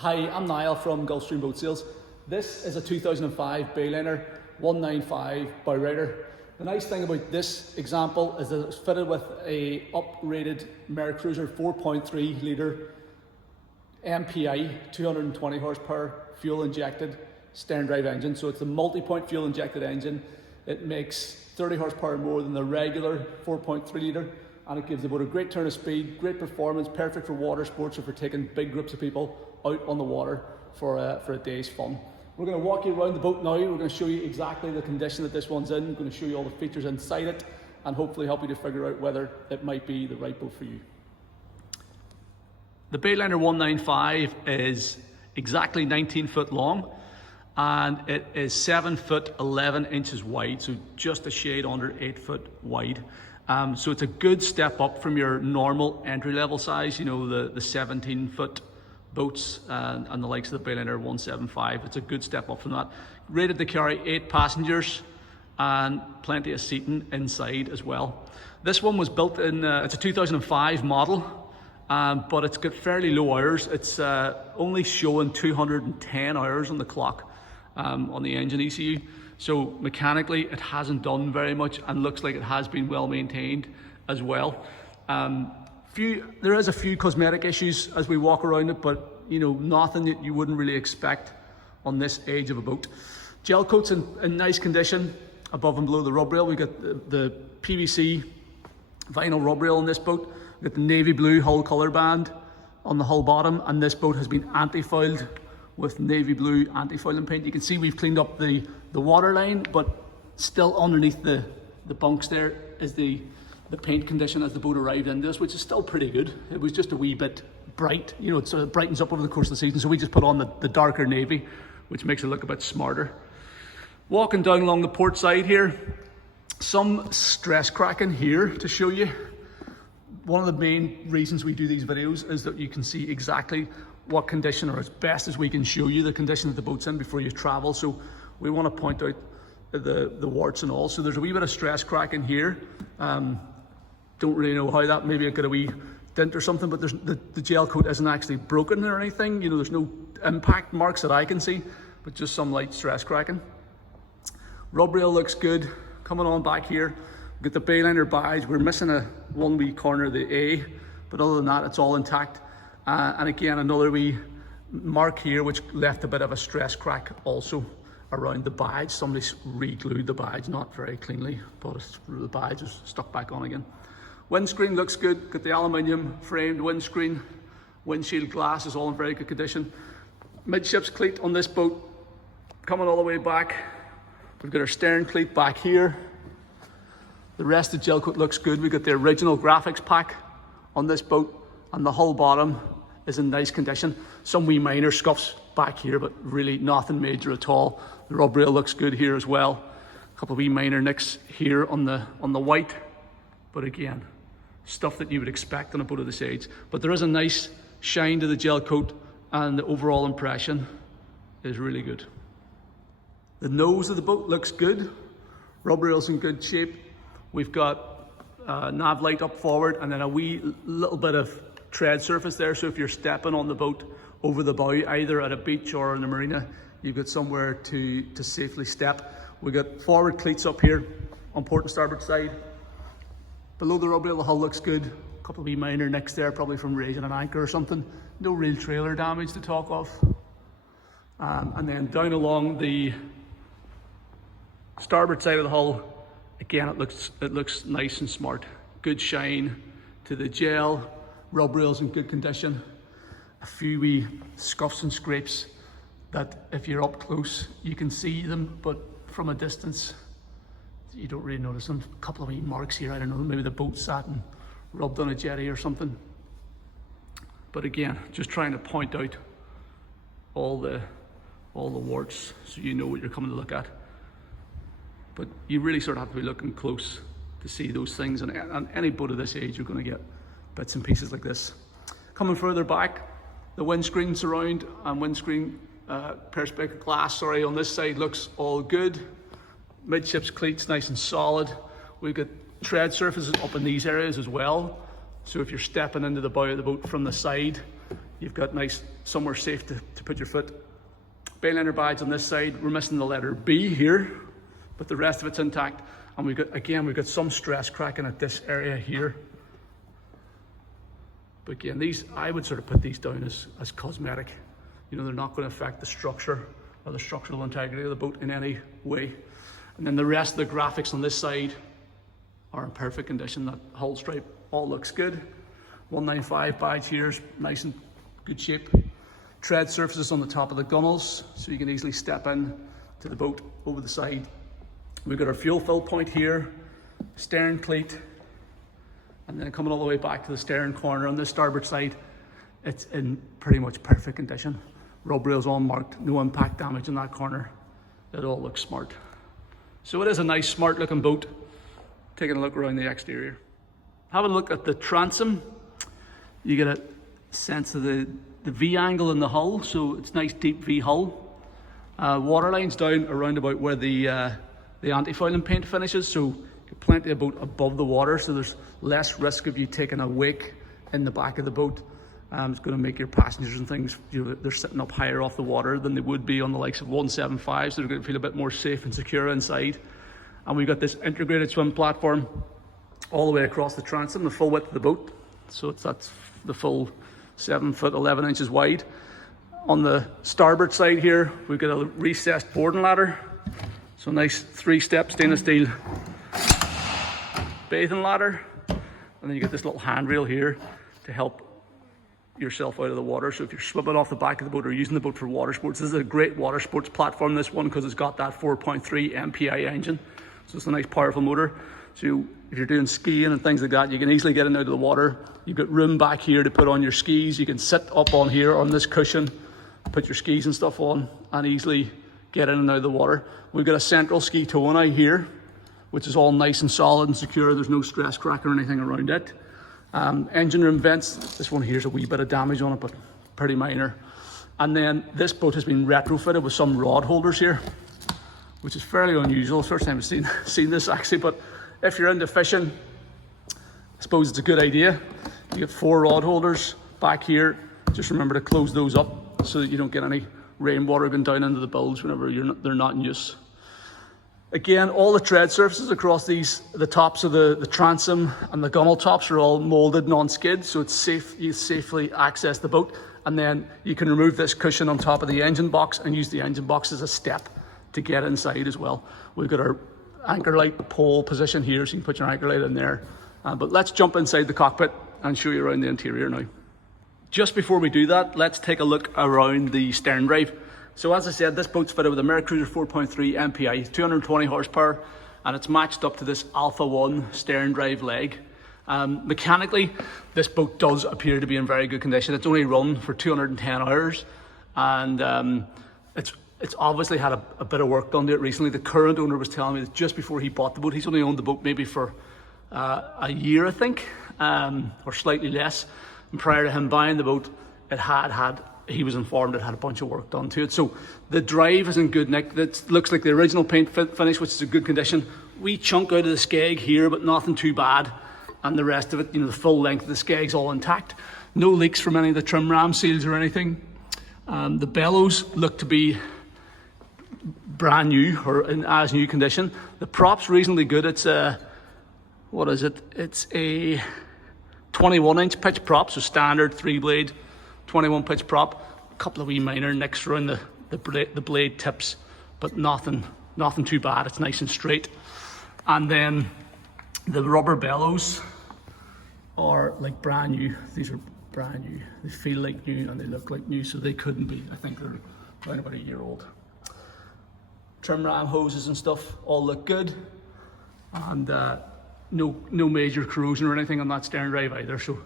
Hi, I'm Niall from Gulfstream Boat Sales. This is a 2005 Bayliner 195 Bowrider. The nice thing about this example is that it's fitted with a uprated Mercruiser 4.3 litre MPI 220 horsepower fuel injected Sterndrive engine. So it's a multi-point fuel injected engine. It makes 30 horsepower more than the regular 4.3 litre, and it gives the boat a great turn of speed, great performance, perfect for water sports or for taking big groups of people out on the water for a day's fun. We're going to walk you around the boat now. We're going to show you exactly the condition that this one's in. We're going to show you all the features inside it and hopefully help you to figure out whether it might be the right boat for you. The Bayliner 195 is exactly 19 foot long and it is 7 foot 11 inches wide, so just a shade under 8 foot wide. So it's a good step up from your normal entry-level size, you know, the 17 foot boats and the likes of the Bayliner 175. It's a good step up from that. Rated to carry 8 passengers and plenty of seating inside as well. This one was built in, it's a 2005 model, but it's got fairly low hours. It's only showing 210 hours on the clock on the engine ECU. So mechanically it hasn't done very much and looks like it has been well maintained as well. There is a few cosmetic issues as we walk around it, but you know, nothing that you wouldn't really expect on this age of a boat. Gel coat's in nice condition above and below the rub rail. We got the PVC vinyl rub rail on this boat. We got the navy blue hull color band on the hull bottom, and this boat has been anti-fouled with navy blue anti-fouling paint. You can see we've cleaned up the water line, but still underneath the bunks there is the paint condition as the boat arrived into us, which is still pretty good. It was just a wee bit bright, you know, it sort of brightens up over the course of the season, so we just put on the darker navy, which makes it look a bit smarter. Walking down along the port side here, some stress cracking here to show you. One of the main reasons we do these videos is that you can see exactly what condition, or as best as we can show you the condition that the boat's in before you travel. So we want to point out the warts and all. So there's a wee bit of stress cracking here. Don't really know how that, maybe I got a wee dent or something, but the gel coat isn't actually broken or anything. You know, there's no impact marks that I can see, but just some light stress cracking. Rub rail looks good. Coming on back here, we've got the Bayliner badge. We're missing one wee corner of the A, but other than that, it's all intact. And again, another wee mark here, which left a bit of a stress crack also around the badge. Somebody's re-glued the badge, not very cleanly, but the badge is stuck back on again. Windscreen looks good. Got the aluminium framed windscreen. Windshield glass is all in very good condition. Midships cleat on this boat coming all the way back. We've got our stern cleat back here. The rest of the gel coat looks good. We've got the original graphics pack on this boat, and the hull bottom is in nice condition. Some wee minor scuffs back here, but really nothing major at all. The rub rail looks good here as well. A couple of wee minor nicks here on the white, but again, stuff that you would expect on a boat of this age. But there is a nice shine to the gel coat, and the overall impression is really good. The nose of the boat looks good. Rub rail's in good shape. We've got nav light up forward, and then a wee little bit of tread surface there, so if you're stepping on the boat over the bow, either at a beach or in a marina, you've got somewhere to safely step. We've got forward cleats up here on port and starboard side. Below the rub rail, the hull looks good. A couple of wee minor nicks there, probably from raising an anchor or something. No real trailer damage to talk of. And then down along the starboard side of the hull, again, it looks nice and smart. Good shine to the gel. Rub rail's in good condition. A few wee scuffs and scrapes that if you're up close, you can see them, but from a distance, you don't really notice them. A couple of wee marks here, I don't know, maybe the boat sat and rubbed on a jetty or something. But again, just trying to point out all the warts so you know what you're coming to look at. But you really sort of have to be looking close to see those things, and on any boat of this age you're going to get bits and pieces like this. Coming further back, the windscreen surround and windscreen perspex glass, on this side looks all good. Midships cleats nice and solid. We've got tread surfaces up in these areas as well. So if you're stepping into the bow of the boat from the side, You've got nice, somewhere safe to put your foot. Bayliner badge on this side. We're missing the letter B here, but the rest of it's intact. And we've got some stress cracking at this area here. But again, these, I would sort of put these down as cosmetic. You know, they're not going to affect the structure or the structural integrity of the boat in any way. And then the rest of the graphics on this side are in perfect condition. That hull stripe all looks good. 195 badge here is nice and good shape. Tread surfaces on the top of the gunnels, so you can easily step in to the boat over the side. We've got our fuel fill point here, stern cleat, and then coming all the way back to the stern corner on the starboard side, it's in pretty much perfect condition. Rub rails all marked, no impact damage in that corner. It all looks smart. So it is a nice, smart looking boat. Taking a look around the exterior. Having a look at the transom, you get a sense of the V angle in the hull, so it's nice deep V hull. Water lines down around about where the anti-fouling paint finishes, so you've plenty of boat above the water, so there's less risk of you taking a wake in the back of the boat. It's going to make your passengers and things, you know, they're sitting up higher off the water than they would be on the likes of 175, so they're going to feel a bit more safe and secure inside. And we've got this integrated swim platform all the way across the transom, the full width of the boat. So that's the full 7 foot 11 inches wide. On the starboard side here, we've got a recessed boarding ladder. So nice 3-step stainless steel bathing ladder. And then you get this little handrail here to help yourself out of the water. So if you're swimming off the back of the boat or using the boat for water sports, this is a great water sports platform, this one, because it's got that 4.3 MPI engine. So it's a nice powerful motor. So if you're doing skiing and things like that, you can easily get in and out of the water. You've got room back here to put on your skis. You can sit up on here on this cushion, put your skis and stuff on, and easily get in and out of the water. We've got a central ski tow eye here, which is all nice and solid and secure. There's no stress crack or anything around it. Engine room vents. This one here's a wee bit of damage on it, but pretty minor. And then this boat has been retrofitted with some rod holders here, which is fairly unusual. First time I've seen this actually, but if you're into fishing, I suppose it's a good idea. You get 4 rod holders back here. Just remember to close those up so that you don't get any rainwater going down into the bilge whenever they're not in use. Again, all the tread surfaces across the tops of the transom and the gunnel tops are all molded non-skid, so it's safe. You safely access the boat, and then you can remove this cushion on top of the engine box and use the engine box as a step to get inside as well. We've got our anchor light pole position here, so you can put your anchor light in there. But let's jump inside the cockpit and show you around the interior now. Just before we do that, let's take a look around the Sterndrive. So as I said, this boat's fitted with a Mercruiser 4.3 MPI, 220 horsepower, and it's matched up to this Alpha 1 Sterndrive leg. Mechanically, this boat does appear to be in very good condition. It's only run for 210 hours, and it's obviously had a bit of work done to it recently. The current owner was telling me that just before he bought the boat, he's only owned the boat maybe for a year, I think, or slightly less. And prior to him buying the boat, he was informed it had a bunch of work done to it. So the drive is in good nick. It looks like the original paint finish, which is in good condition. Wee chunk out of the skeg here, but nothing too bad. And the rest of it, you know, the full length of the skeg's all intact. No leaks from any of the trim ram seals or anything. The bellows look to be brand new or in as new condition. The prop's reasonably good. It's a, what is it? It's a 21-inch pitch prop, so standard 3-blade 21 pitch prop. A couple of wee minor nicks around the blade tips, but nothing too bad. It's nice and straight. And then the rubber bellows are like brand new. These are brand new. They feel like new and they look like new, so they couldn't be. I think they're around about a year old. Trim ram hoses and stuff all look good, and no major corrosion or anything on that Sterndrive either. So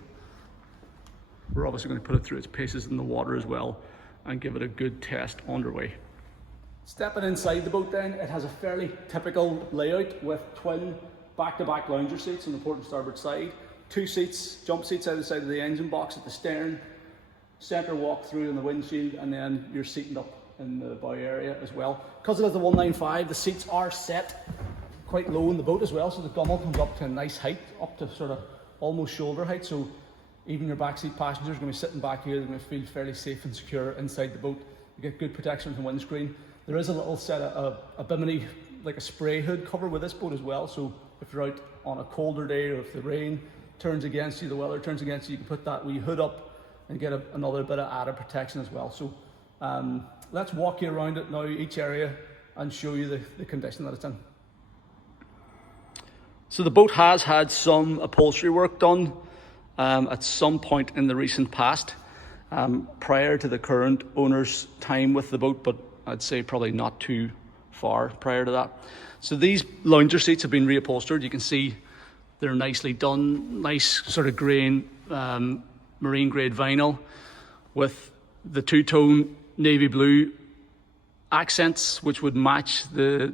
we're obviously going to put it through its paces in the water as well and give it a good test underway. Stepping inside the boat then, it has a fairly typical layout with twin back-to-back lounger seats on the port and starboard side, 2 seats, jump seats either side of the engine box at the stern, centre walk through in the windshield, and then you're seating up in the bow area as well. Because it has the 195, the seats are set quite low in the boat as well, so the gunnel comes up to a nice height, up to sort of almost shoulder height, so even your backseat passengers are going to be sitting back here. They're going to feel fairly safe and secure inside the boat. You get good protection from the windscreen. There is a little set of a bimini, like a spray hood cover with this boat as well. So if you're out on a colder day, or if the rain turns against you, the weather turns against you, you can put that wee hood up and get another bit of added protection as well. So let's walk you around it now, each area, and show you the condition that it's in. So the boat has had some upholstery work done at some point in the recent past, prior to the current owner's time with the boat, but I'd say probably not too far prior to that. So these lounger seats have been reupholstered. You can see they're nicely done, nice sort of grain, marine grade vinyl with the two-tone navy blue accents, which would match the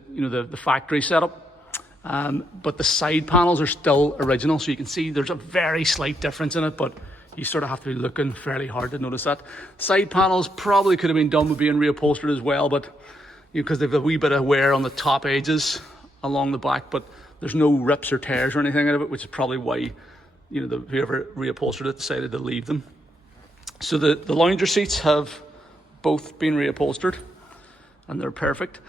factory setup. But the side panels are still original, so you can see there's a very slight difference in it, but you sort of have to be looking fairly hard to notice that. Side panels probably could have been done with being reupholstered as well, but because they've a wee bit of wear on the top edges along the back, but there's no rips or tears or anything out of it, which is probably why whoever reupholstered it decided to leave them. So the lounger seats have both been reupholstered, and they're perfect.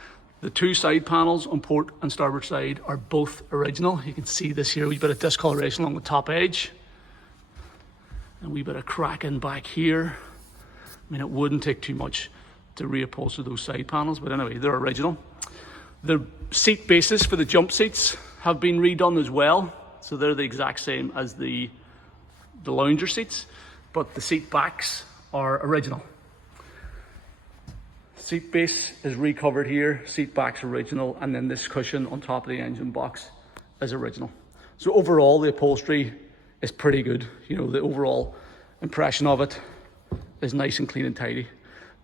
The two side panels on port and starboard side are both original. You can see this here, a wee bit of discoloration along the top edge, and a wee bit of cracking back here. I mean, it wouldn't take too much to reupholster those side panels, but anyway, they're original. The seat bases for the jump seats have been redone as well, so they're the exact same as the lounger seats, but the seat backs are original. Seat base is recovered here, seat back's original, and then this cushion on top of the engine box is original. So overall, the upholstery is pretty good. The overall impression of it is nice and clean and tidy. I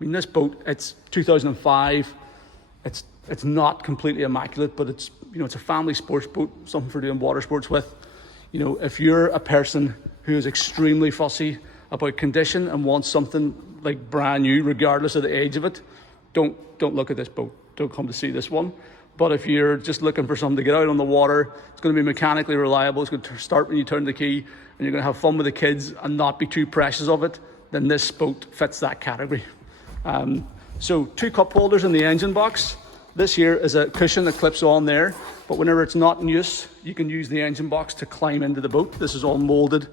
mean, this boat, it's 2005. It's not completely immaculate, but it's a family sports boat, something for doing water sports with. If you're a person who is extremely fussy about condition and wants something like brand new, regardless of the age of it, don't look at this boat. Don't come to see this one. But if you're just looking for something to get out on the water, it's going to be mechanically reliable, it's going to start when you turn the key, and you're going to have fun with the kids and not be too precious of it, then this boat fits that category. So 2 cup holders in the engine box. This here is a cushion that clips on there, but whenever it's not in use, you can use the engine box to climb into the boat. This is all molded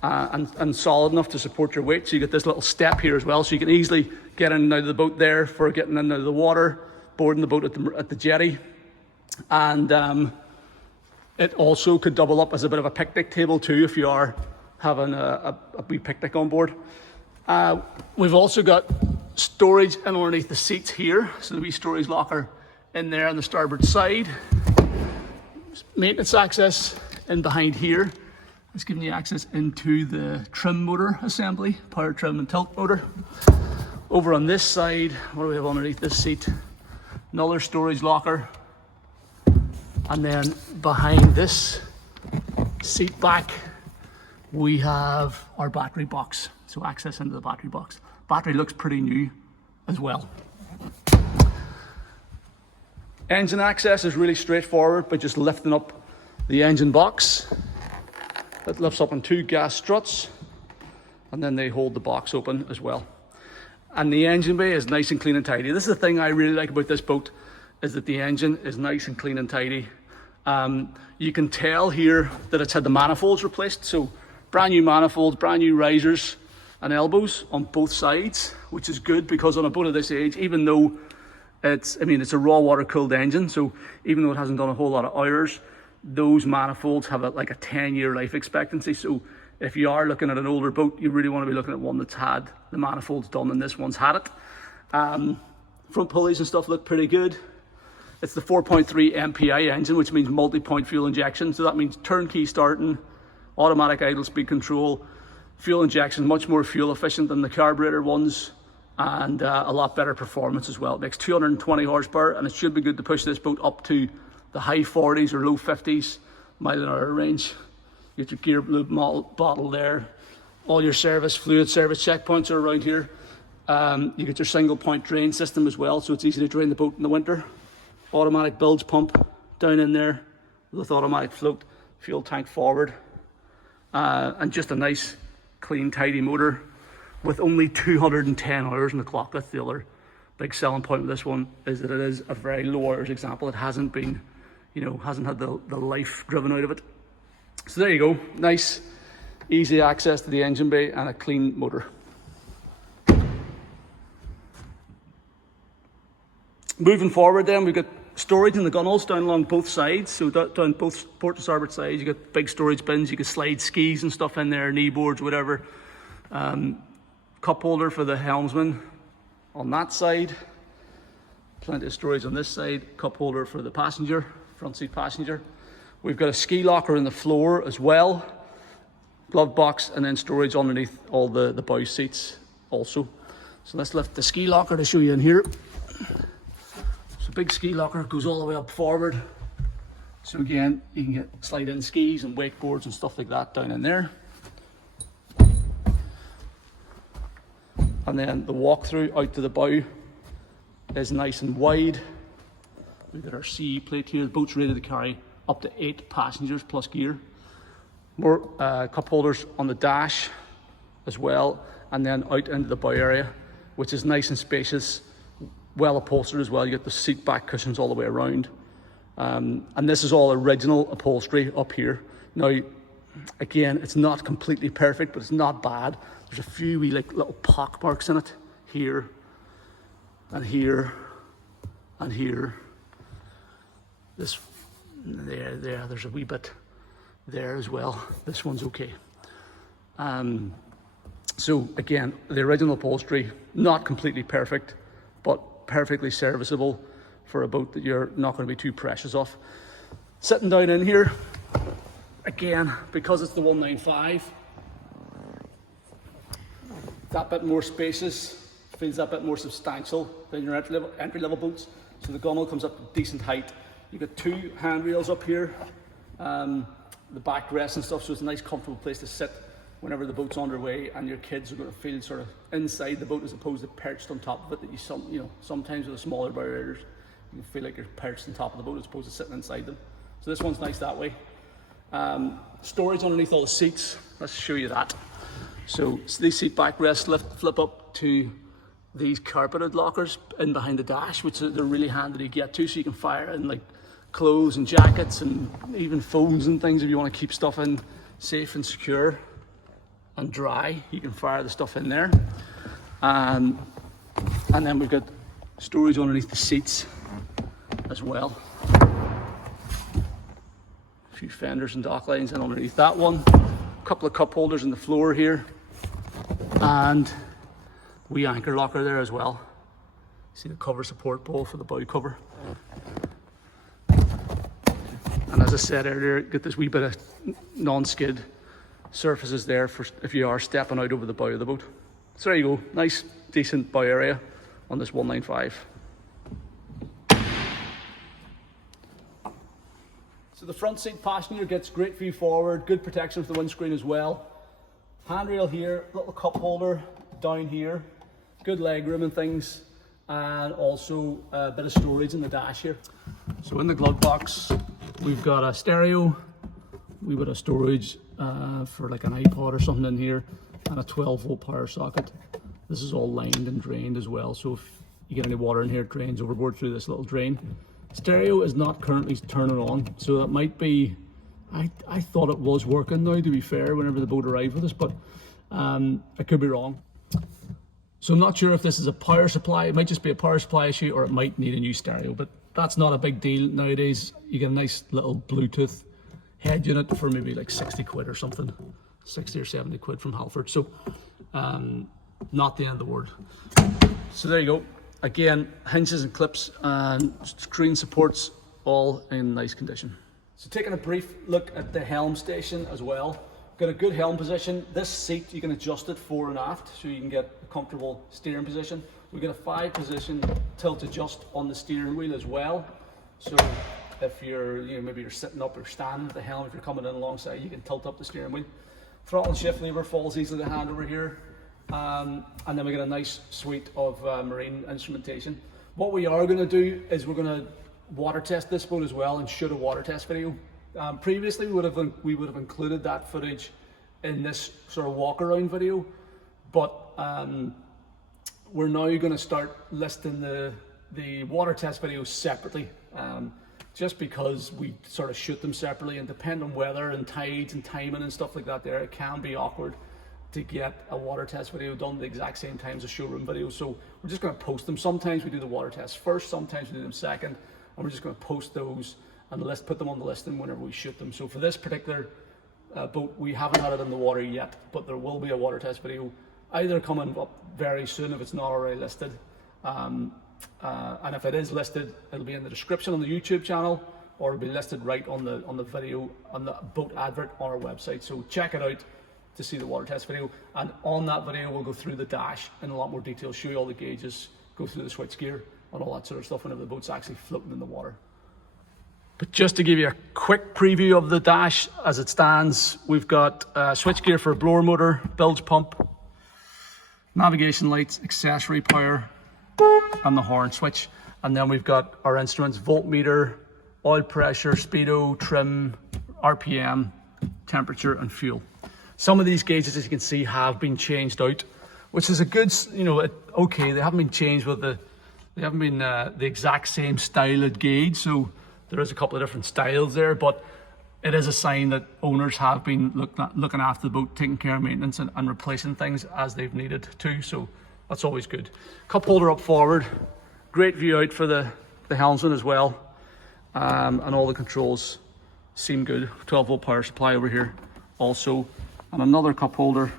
and solid enough to support your weight. So you get this little step here as well, so you can easily get in and out of the boat there for getting in and out of the water, boarding the boat at the jetty. And it also could double up as a bit of a picnic table too, if you are having a wee picnic on board. We've also got storage in underneath the seats here, so the wee storage locker in there on the starboard side. Maintenance access in behind here. It's giving you access into the trim motor assembly, power trim and tilt motor. Over on this side, what do we have underneath this seat? Another storage locker. And then behind this seat back, we have our battery box. So access into the battery box. Battery looks pretty new as well. Engine access is really straightforward by just lifting up the engine box. It lifts up on 2 gas struts, and then they hold the box open as well. And the engine bay is nice and clean and tidy. This is the thing I really like about this boat, is that the engine is nice and clean and tidy. You can tell here that it's had the manifolds replaced, so brand new manifolds, brand new risers and elbows on both sides, which is good because on a boat of this age, even though it's a raw water cooled engine, so even though it hasn't done a whole lot of hours, those manifolds have like a 10-year life expectancy. So if you are looking at an older boat, you really want to be looking at one that's had the manifolds done, and this one's had it. Front pulleys and stuff look pretty good. It's the 4.3 MPI engine, which means multi-point fuel injection. So that means turnkey starting, automatic idle speed control, fuel injection, much more fuel efficient than the carburetor ones, and a lot better performance as well. It makes 220 horsepower, and it should be good to push this boat up to the high 40s or low 50s mile an hour range. You get your gear lube bottle there. All your fluid service checkpoints are around here. You get your single point drain system as well, so it's easy to drain the boat in the winter. Automatic bilge pump down in there with automatic float, fuel tank forward, and just a nice clean, tidy motor with only 210 hours on the clock. That's the other big selling point of this one, is that it is a very low hours example. It hasn't been, you know, hasn't had the life driven out of it. So there you go, nice, easy access to the engine bay and a clean motor. Moving forward then, we've got storage in the gunnels down along both sides. So down both port to starboard sides, you got big storage bins. You can slide skis and stuff in there, knee boards, whatever. Cup holder for the helmsman on that side. Plenty of storage on this side. Cup holder for the passenger, front seat passenger. We've got a ski locker in the floor as well. Glove box, and then storage underneath all the bow seats also. So let's lift the ski locker to show you in here. So big ski locker goes all the way up forward. So again, you can get slide in skis and wakeboards and stuff like that down in there. And then the walk-through out to the bow is nice and wide. We've got our CE plate here. The boat's rated to carry up to 8 passengers plus gear. More cup holders on the dash as well, and then out into the bow area, which is nice and spacious, well upholstered as well. You get the seat back cushions all the way around. And this is all original upholstery up here. Now, again, it's not completely perfect, but it's not bad. There's a few wee like little pock marks in it, here, and here, and here. This, there's a wee bit there as well. This one's okay. So again, the original upholstery, not completely perfect, but perfectly serviceable for a boat that you're not going to be too precious of. Sitting down in here, again, because it's the 195, that bit more spacious, feels that bit more substantial than your entry level boats. So the gunnel comes up to decent height. You've got 2 handrails up here, the backrest and stuff, so it's a nice comfortable place to sit whenever the boat's underway, and your kids are going to feel sort of inside the boat as opposed to perched on top of it. That you know, sometimes with the smaller Bowriders, you feel like you're perched on top of the boat as opposed to sitting inside them. So this one's nice that way. Storage underneath all the seats. Let's show you that. So these seat backrests flip up to these carpeted lockers in behind the dash, which they're really handy to get to, so you can fire in like clothes and jackets and even phones and things if you want to keep stuff in safe and secure and dry. You can fire the stuff in there. And then we've got storage underneath the seats as well. A few fenders and dock lines in underneath that one. A couple of cup holders in the floor here. And wee anchor locker there as well. See the cover support pole for the bow cover. And as I said earlier, get this wee bit of non-skid surfaces there for if you are stepping out over the bow of the boat. So there you go, nice, decent bow area on this 195. So the front seat passenger gets great view forward, good protection for the windscreen as well. Handrail here, little cup holder down here, good leg room and things, and also a bit of storage in the dash here. So in the glove box, we've got a stereo, we got a storage for like an iPod or something in here, and a 12-volt power socket. This is all lined and drained as well, so if you get any water in here, it drains overboard through this little drain. Stereo is not currently turning on, so that might be, I thought it was working now, to be fair, whenever the boat arrived with us, but I could be wrong. So I'm not sure if this is a power supply. It might just be a power supply issue, or it might need a new stereo, but that's not a big deal nowadays. You get a nice little Bluetooth head unit for maybe like 60 quid or something, 60 or 70 quid from Halford. So not the end of the world. So there you go. Again, hinges and clips and screen supports all in nice condition. So taking a brief look at the helm station as well. Got a good helm position. This seat, you can adjust it fore and aft so you can get a comfortable steering position. We've got a 5-position tilt adjust on the steering wheel as well. So if you're, maybe you're sitting up or standing at the helm, if you're coming in alongside, you can tilt up the steering wheel. Throttle and shift lever falls easily to hand over here. And then we got a nice suite of marine instrumentation. What we are going to do is we're going to water test this boat as well and shoot a water test video. Previously we would have included that footage in this sort of walk around video, but we're now going to start listing the water test videos separately, just because we sort of shoot them separately, and depending on weather and tides and timing and stuff like that there, it can be awkward to get a water test video done at the exact same time as a showroom video. So we're just going to post them. Sometimes we do the water tests first, sometimes we do them second, and we're just going to post those and put them on the listing whenever we shoot them. So for this particular boat, we haven't had it in the water yet, but there will be a water test video either coming up very soon if it's not already listed, and if it is listed, it'll be in the description on the YouTube channel, or it'll be listed right on the video, on the boat advert on our website. So check it out to see the water test video, and on that video we'll go through the dash in a lot more detail, show you all the gauges, go through the switch gear and all that sort of stuff whenever the boat's actually floating in the water. But just to give you a quick preview of the dash as it stands, we've got switch gear for a blower motor, bilge pump, navigation lights, accessory power, and the horn switch. And then we've got our instruments: voltmeter, oil pressure, speedo, trim, RPM, temperature, and fuel. Some of these gauges, as you can see, have been changed out, which is a good, okay, they haven't been changed with they haven't been the exact same style of gauge, so there is a couple of different styles there, but it is a sign that owners have been looking after the boat, taking care of maintenance and replacing things as they've needed to, so that's always good. Cup holder up forward, great view out for the helmsman as well, and all the controls seem good. 12 volt power supply over here also, and another cup holder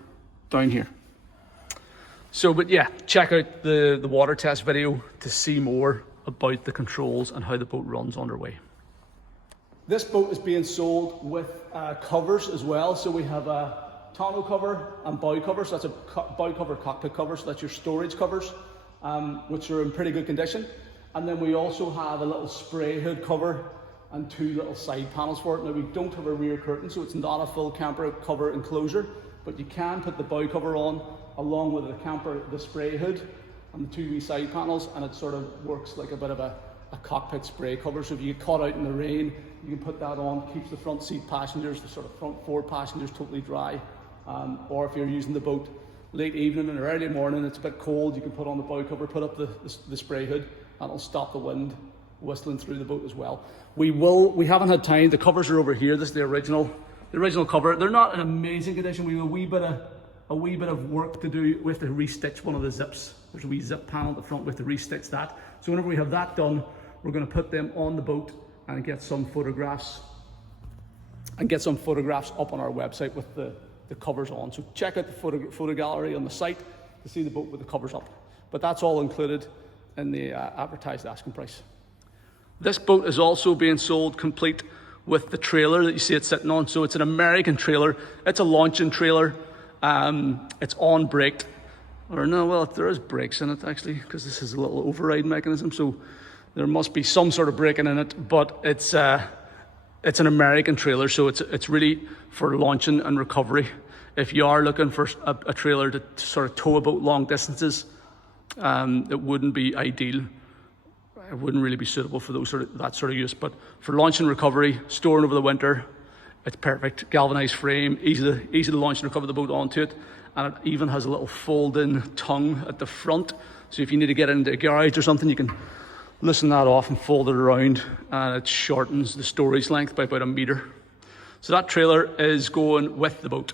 down here. So, but yeah, check out the water test video to see more about the controls and how the boat runs underway. This boat is being sold with covers as well. So we have a tonneau cover and bow cover. So that's a bow cover, cockpit cover. So that's your storage covers, which are in pretty good condition. And then we also have a little spray hood cover and two little side panels for it. Now we don't have a rear curtain, so it's not a full camper cover enclosure, but you can put the bow cover on along with the spray hood and the two wee side panels, and it sort of works like a bit of a cockpit spray cover. So if you get caught out in the rain, you can put that on, keeps the front seat passengers, the sort of front four passengers, totally dry. Or if you're using the boat late evening or early morning, it's a bit cold, you can put on the bow cover, put up the spray hood, and it'll stop the wind whistling through the boat as well. We haven't had time. The covers are over here. This is the original cover. They're not in amazing condition. We have a wee bit of work to do. We have to restitch one of the zips. There's a wee zip panel at the front. We have to restitch that. So whenever we have that done, we're going to put them on the boat and get some photographs up on our website with the covers on. So check out the photo gallery on the site to see the boat with the covers up. But that's all included in the advertised asking price. This boat is also being sold complete with the trailer that you see it sitting on. So it's an American trailer. It's a launching trailer. It's on braked, or no, well, there is brakes in it actually, because this is a little override mechanism. So there must be some sort of braking in it, but it's an American trailer. So it's really for launching and recovery. If you are looking for a trailer to sort of tow a boat long distances, it wouldn't be ideal. It wouldn't really be suitable for that sort of use, but for launch and recovery, storing over the winter, it's perfect. Galvanized frame, easy to launch and recover the boat onto it, and it even has a little fold-in tongue at the front. So if you need to get into a garage or something, you can loosen that off and fold it around, and it shortens the storage length by about 1 meter. So that trailer is going with the boat.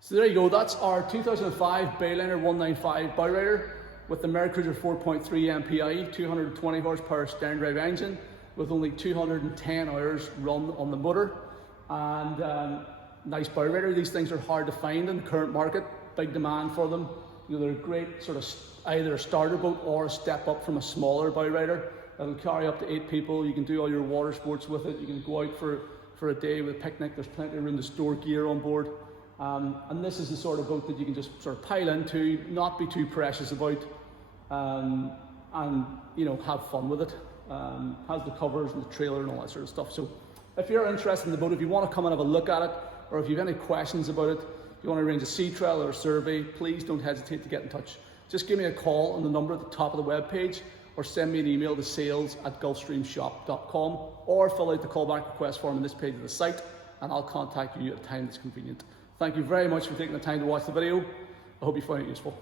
So there you go. That's our 2005 Bayliner 195 Bowrider with the Mercruiser 4.3 MPI 220 horsepower Sterndrive engine with only 210 hours run on the motor, and nice Bowrider. These things are hard to find in the current market, big demand for them. They're a great sort of either a starter boat or a step up from a smaller Bowrider. It'll carry up to 8 people. You can do all your water sports with it. You can go out for a day with a picnic. There's plenty of room to store gear on board. And this is the sort of boat that you can just sort of pile into, not be too precious about, and have fun with it. Has the covers and the trailer and all that sort of stuff. So if you're interested in the boat, if you want to come and have a look at it, or if you have any questions about it, if you want to arrange a sea trial or a survey, please don't hesitate to get in touch. Just give me a call on the number at the top of the web page, or send me an email to sales@gulfstreamshop.com, or fill out the callback request form on this page of the site, and I'll contact you at a time that's convenient. Thank you very much for taking the time to watch the video. I hope you find it useful.